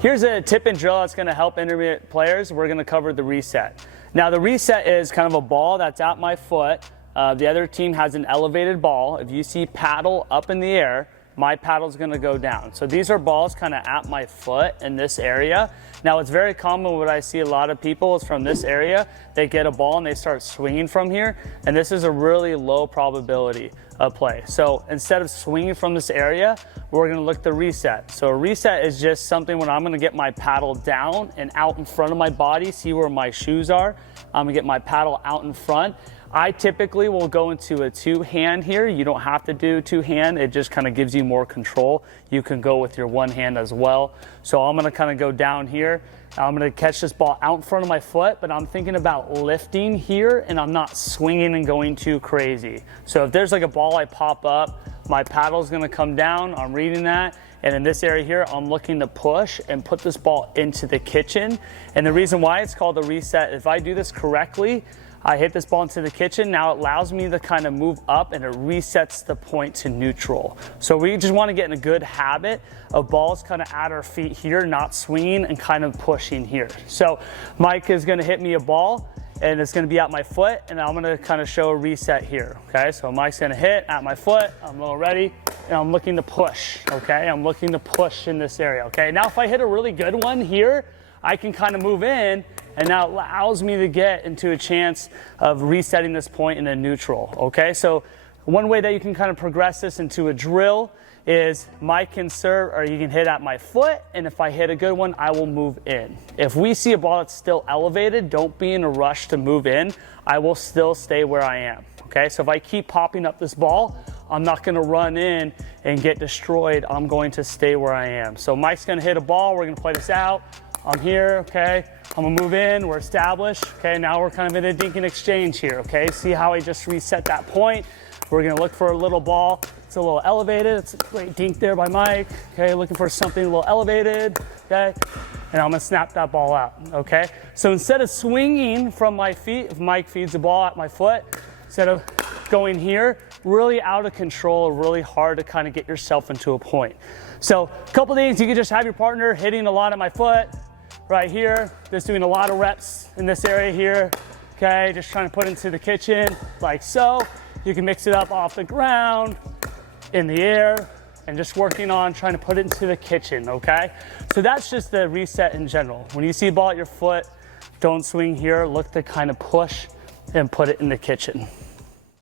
Here's a tip and drill that's going to help intermediate players. We're going to cover the reset. Now the reset is kind of a ball that's at my foot. The other team has an elevated ball. If you see paddle up in the air, my paddle's going to go down. So these are balls kind of at my foot in this area. Now it's very common, what I see a lot of people is from this area, they get a ball and they start swinging from here, and this is a really low probability of play. So instead of swinging from this area, we're going to look the reset. So a reset is just something when I'm going to get my paddle down and out in front of my body, see where my shoes are. I'm going to get my paddle out in front. I typically will go into a two-hand here. You don't have to do two-hand. It just kind of gives you more control. You can go with your one hand as well. So I'm going to kind of go down here. I'm going to catch this ball out in front of my foot, but I'm thinking about lifting here, and I'm not swinging and going too crazy. So if there's like a ball I pop up, my paddle's going to come down. I'm reading that. And in this area here, I'm looking to push and put this ball into the kitchen. And the reason why it's called a reset, if I do this correctly, I hit this ball into the kitchen. Now it allows me to kind of move up and it resets the point to neutral. So we just want to get in a good habit of balls kind of at our feet here, not swinging and kind of pushing here. So Mike is going to hit me a ball and it's going to be at my foot, and I'm going to kind of show a reset here. Okay, so Mike's going to hit at my foot. I'm all ready and I'm looking to push. Okay, I'm looking to push in this area. Okay, now if I hit a really good one here, I can kind of move in, and now it allows me to get into a chance of resetting this point in a neutral. Okay, so one way that you can kind of progress this into a drill is Mike can serve, or you can hit at my foot, and if I hit a good one, I will move in. If we see a ball that's still elevated, don't be in a rush to move in. I will still stay where I am. Okay, so if I keep popping up this ball, I'm not going to run in and get destroyed. I'm going to stay where I am. So Mike's going to hit a ball. We're going to play this out. I'm here, okay, I'm gonna move in, we're established, okay, now we're kind of in a dink and exchange here, okay, see how I just reset that point. We're gonna look for a little ball, it's a little elevated, it's a great dink there by Mike, okay, looking for something a little elevated, okay, and I'm gonna snap that ball out, okay. So instead of swinging from my feet, if Mike feeds the ball at my foot, instead of going here, really out of control, really hard to kind of get yourself into a point. So a couple things, you can just have your partner hitting a lot at my foot, right here, just doing a lot of reps in this area here, okay, just trying to put it into the kitchen, like so. You can mix it up off the ground, in the air, and just working on trying to put it into the kitchen, okay? So that's just the reset in general. When you see a ball at your foot, don't swing here, look to kind of push and put it in the kitchen.